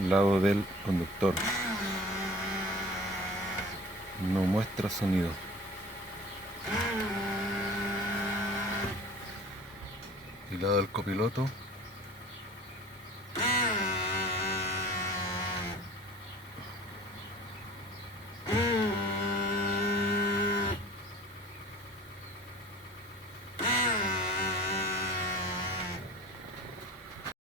Lado del conductor. No muestra sonido. Y lado del copiloto.